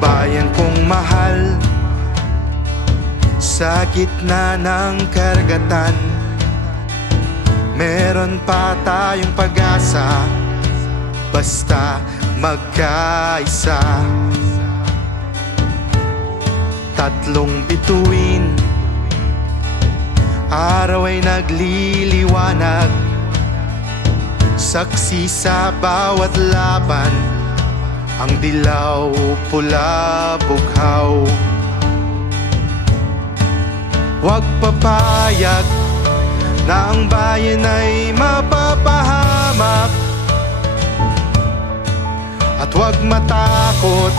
bayan kong mahal, sa gitna ng karagatan, meron pa tayong pag-asa, basta magkaisa. Tatlong bituin, araw ay nagliliwanag, saksi sa bawat laban, ang dilaw, pula, bughaw. Huwag papayag na ang bayan ay mapapahamak, at huwag matakot,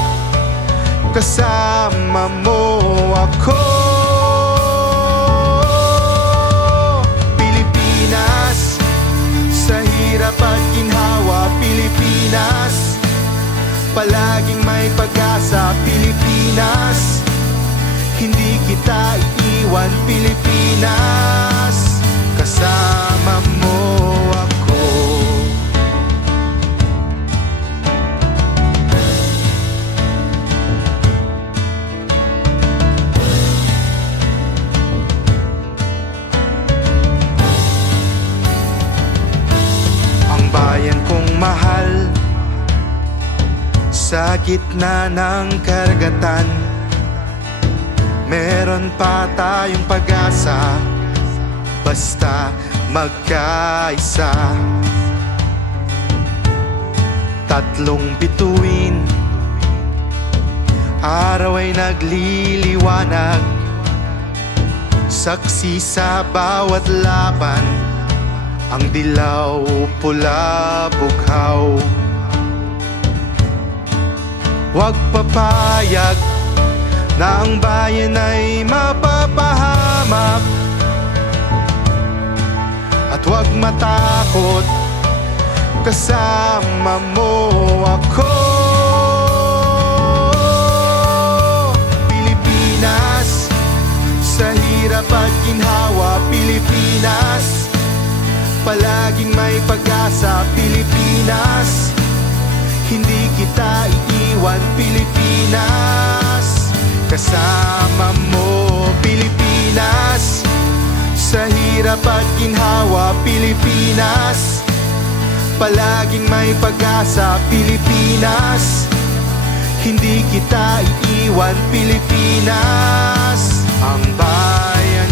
kasama mo ako. Pilipinas, sa hirap at ginhawa, Pilipinas, palaging may pag-asa. Pilipinas, hindi kita iiwan. Pilipinas, kasama mo ako. Ang bayan kong mahal, sa gitna ng karagatan, meron pa tayong pag-asa, basta magkaisa. Tatlong bituin, araw ay nagliliwanag, saksi sa bawat laban, ang dilaw, pula, bughaw. Huwag papayag na ang bayan ay mapapahamak, at huwag matakot, kasama mo ako. Pilipinas, sa hirap at ginhawa, Pilipinas, palaging may pag-asa. Pilipinas, hindi kita iiwan. Pilipinas, kasama mo. Pilipinas, sa hirap at ginhawa, Pilipinas, palaging may pag-asa. Pilipinas, hindi kita iiwan. Pilipinas, ang bayan